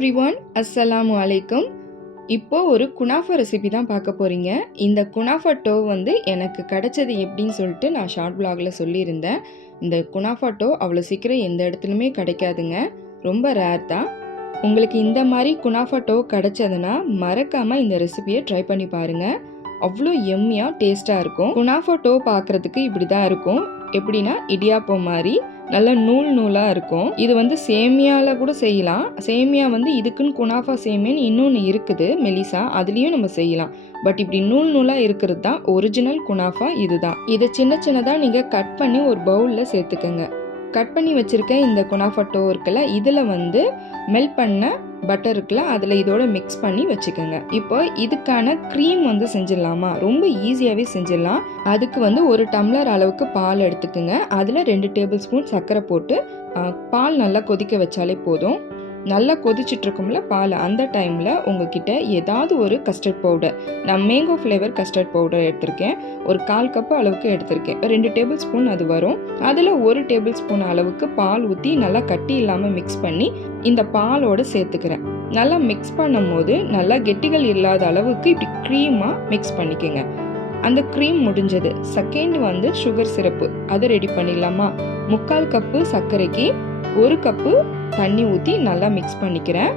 Every one அஸ்ஸலாமு அலைக்கும். இப்போ ஒரு குனாஃபா ரெசிபி தான் பார்க்க போகிறீங்க இந்த குனாஃபா டோ வந்து எனக்கு கிடைச்சது எப்படின்னு சொல்லிட்டு நான் ஷார்ட் பிளாகில் சொல்லியிருந்தேன். இந்த குனாஃபா டோ அவ்வளோ சீக்கிரம் எந்த இடத்துலையுமே கிடைக்காதுங்க. ரொம்ப ரேர் தான். உங்களுக்கு இந்த மாதிரி குனாஃபா டோ கிடைச்சதுன்னா மறக்காமல் இந்த ரெசிபியை ட்ரை பண்ணி பாருங்கள் அவ்வளோ எம்மியாக டேஸ்ட்டாக இருக்கும். குனாஃபா டோ பார்க்குறதுக்கு இப்படி தான் இருக்கும். எப்படின்னா இடியாப்பம் மாதிரி நல்லா நூல் நூலாக இருக்கும். இது வந்து சேமியாவில் கூட செய்யலாம். சேமியா வந்து இதுக்குன்னு குனாஃபா சேமியான்னு இன்னொன்று இருக்குது மெலிசா அதுலேயும் நம்ம செய்யலாம். பட் இப்படி நூல் நூலாக இருக்கிறது தான் ஒரிஜினல் குனாஃபா இதுதான். இதை சின்ன சின்னதாக நீங்கள் கட் பண்ணி ஒரு பவுலில் சேர்த்துக்கோங்க. கட் பண்ணி வச்சுருக்க இந்த குனாஃபா டோ இருக்குல்ல இதில் வந்து மெல்ட் பண்ண பட்டர் இருக்குல்ல அதில் இதோட மிக்ஸ் பண்ணி வச்சுக்கோங்க. இப்போ இதுக்கான க்ரீம் வந்து செஞ்சிடலாமா? ரொம்ப ஈஸியாகவே செஞ்சிடலாம். அதுக்கு வந்து ஒரு டம்ளர் அளவுக்கு பால் எடுத்துக்கோங்க. அதில் ரெண்டு டேபிள் ஸ்பூன் சர்க்கரை போட்டு பால் நல்லா கொதிக்க வச்சாலே போதும். நல்லா கொதிச்சிட்டு இருக்கும்ல பால் அந்த டைமில் உங்ககிட்ட ஏதாவது ஒரு கஸ்டர்ட் பவுடர் நான் மேங்கோ ஃப்ளேவர் கஸ்டர்ட் பவுடர் எடுத்திருக்கேன். ஒரு கால் கப்பு அளவுக்கு எடுத்திருக்கேன். ரெண்டு டேபிள் ஸ்பூன் அது வரும். அதில் ஒரு டேபிள் ஸ்பூன் அளவுக்கு பால் ஊற்றி நல்லா கட்டி இல்லாமல் மிக்ஸ் பண்ணி இந்த பாலோடு சேர்த்துக்கிறேன். நல்லா மிக்ஸ் பண்ணும்போது நல்லா கெட்டிகள் இல்லாத அளவுக்கு இப்படி க்ரீமாக மிக்ஸ் பண்ணிக்கோங்க. அந்த க்ரீம் முடிஞ்சது. செகண்ட் வந்து சுகர் சிரப்பு அதை ரெடி பண்ணிடலாமா? முக்கால் கப்பு சர்க்கரைக்கு ஒரு கப்பு தண்ணி ஊற்றி நல்லா மிக்ஸ் பண்ணிக்கிறேன்.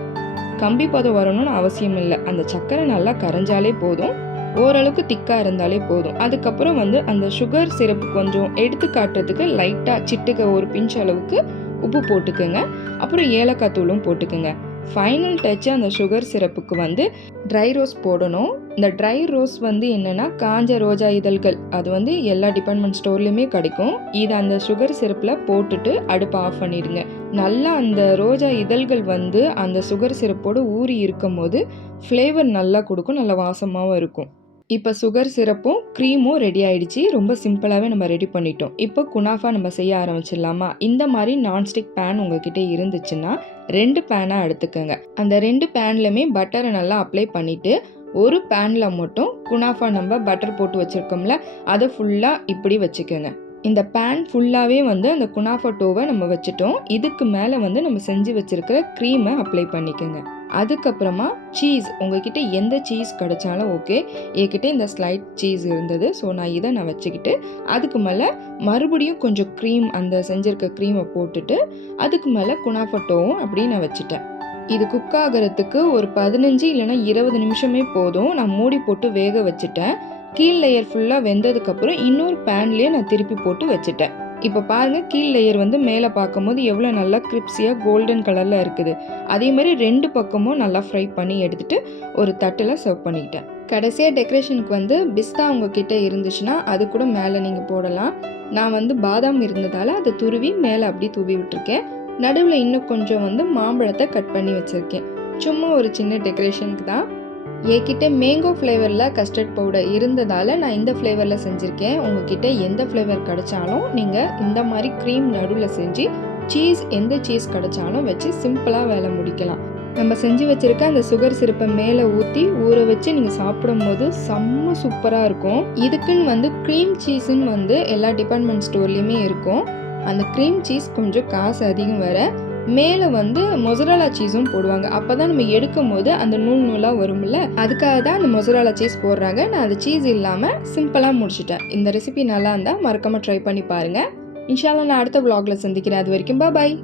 கம்பி பதம் வரணும்னு அவசியம் இல்லை. அந்த சர்க்கரை நல்லா கரைஞ்சாலே போதும். ஓரளவுக்கு திக்காக இருந்தாலே போதும். அதுக்கப்புறம் வந்து அந்த சுகர் சிரப்பு கொஞ்சம் எடுத்து காட்டுறதுக்கு லைட்டாக சிட்டுக்க ஒரு பிஞ்ச் அளவுக்கு உப்பு போட்டுக்கோங்க. அப்புறம் ஏலக்காய் தூளும் போட்டுக்கோங்க. ஃபைனல் டச்சு அந்த சுகர் சிரப்புக்கு வந்து ட்ரை ரோஸ் போடணும். இந்த ட்ரை ரோஸ் வந்து என்னென்னா காஞ்ச ரோஜா இதழ்கள். அது வந்து எல்லா டிபார்ட்மெண்ட் ஸ்டோர்லேயுமே கிடைக்கும். இதை அந்த சுகர் சிரப்பில் போட்டுட்டு அடுப்பை ஆஃப் பண்ணிடுங்க. நல்லா அந்த ரோஜா இதழ்கள் வந்து அந்த சுகர் சிரப்போடு ஊறி இருக்கும் போது ஃப்ளேவர் நல்லா கொடுக்கும். நல்லா வாசமாகவும் இருக்கும். இப்போ சுகர் சிரப்பும் க்ரீமும் ரெடி ஆயிடுச்சு. ரொம்ப சிம்பிளாகவே நம்ம ரெடி பண்ணிட்டோம். இப்போ குனாஃபா நம்ம செய்ய ஆரம்பிச்சிடலாமா? இந்த மாதிரி நான்ஸ்டிக் பேன் உங்ககிட்ட இருந்துச்சுன்னா ரெண்டு பேனாக எடுத்துக்கோங்க. அந்த ரெண்டு பேன்லையுமே பட்டரை நல்லா அப்ளை பண்ணிவிட்டு ஒரு பேனில் மட்டும் குனாஃபா நம்ம பட்டர் போட்டு வச்சுருக்கோம்ல அதை ஃபுல்லாக இப்படி வச்சுக்கோங்க. இந்த பேன் ஃபுல்லாகவே வந்து அந்த குனாஃபா டோவை நம்ம வச்சுட்டோம். இதுக்கு மேலே வந்து நம்ம செஞ்சு வச்சுருக்கிற க்ரீமை அப்ளை பண்ணிக்கோங்க. அதுக்கப்புறமா சீஸ் உங்ககிட்ட எந்த சீஸ் கிடைச்சாலும் ஓகே என்கிட்ட இந்த ஸ்லைட் சீஸ் இருந்தது. ஸோ நான் இதை நான் வச்சுக்கிட்டு அதுக்கு மேலே மறுபடியும் கொஞ்சம் க்ரீம் அந்த செஞ்சிருக்க க்ரீமை போட்டுட்டு அதுக்கு மேலே குணாஃபட்டோவும் அப்படியே நான் வச்சுட்டேன். இது குக் ஆகிறதுக்கு ஒரு பதினஞ்சு இல்லைன்னா இருபது நிமிஷமே போதும். நான் மூடி போட்டு வேக வச்சுட்டேன். கீழ் லேயர் ஃபுல்லாக வெந்ததுக்கப்புறம் இன்னொரு பேன்லேயே நான் திருப்பி போட்டு வச்சுட்டேன். இப்போ பாருங்கள் கீழ் லேயர் வந்து மேலே பார்க்கும்போது எவ்வளோ நல்லா கிரிப்ஸியாக கோல்டன் கலரில் இருக்குது. அதே மாதிரி ரெண்டு பக்கமும் நல்லா ஃப்ரை பண்ணி எடுத்துகிட்டு ஒரு தட்டில் சர்வ் பண்ணிக்கிட்டேன். கடைசியாக டெக்கரேஷனுக்கு வந்து பிஸ்தா உங்ககிட்ட இருந்துச்சுன்னா அது கூட மேலே நீங்கள் போடலாம். நான் வந்து பாதாம் இருந்ததால் அதை துருவி மேலே அப்படியே தூவி விட்டுருக்கேன். நடுவில் இன்னும் கொஞ்சம் வந்து மாம்பழத்தை கட் பண்ணி வச்சுருக்கேன். சும்மா ஒரு சின்ன டெக்கரேஷனுக்கு தான். என்கிட்ட மேங்கோ ஃப்ளேவரில் கஸ்டர்ட் பவுடர் இருந்ததால் நான் இந்த ஃப்ளேவரில் செஞ்சுருக்கேன். உங்ககிட்ட எந்த ஃப்ளேவர் கிடைச்சாலும் நீங்கள் இந்த மாதிரி க்ரீம் நடுவில் செஞ்சு சீஸ் எந்த சீஸ் கிடைச்சாலும் வச்சு சிம்பிளாக வேலை முடிக்கலாம். நம்ம செஞ்சு வச்சுருக்க அந்த சுகர் சிரப்பை மேலே ஊற்றி ஊற வச்சு நீங்கள் சாப்பிடும்போது செம்ம சூப்பராக இருக்கும். இதுக்குன்னு வந்து க்ரீம் சீஸுன்னு வந்து எல்லா டிபார்ட்மெண்ட் ஸ்டோர்லேயுமே இருக்கும். அந்த க்ரீம் சீஸ் கொஞ்சம் காசு அதிகம் வேறு. மேலே வந்து மொசரலா சீஸும் போடுவாங்க. அப்போ தான் நம்ம எடுக்கும் போது அந்த நூல் நூலாக வரும்ல. அதுக்காக தான் அந்த மொசராலா சீஸ் போடுறாங்க. நான் அந்த சீஸ் இல்லாமல் சிம்பிளாக முடிச்சிட்டேன். இந்த ரெசிபி நல்லா இருந்தால் மறக்காமல் ட்ரை பண்ணி பாருங்கள் இன்ஷால்லாம் நான் அடுத்த வ்ளாகில் சந்திக்கிறேன். அது வரைக்கும் பாய்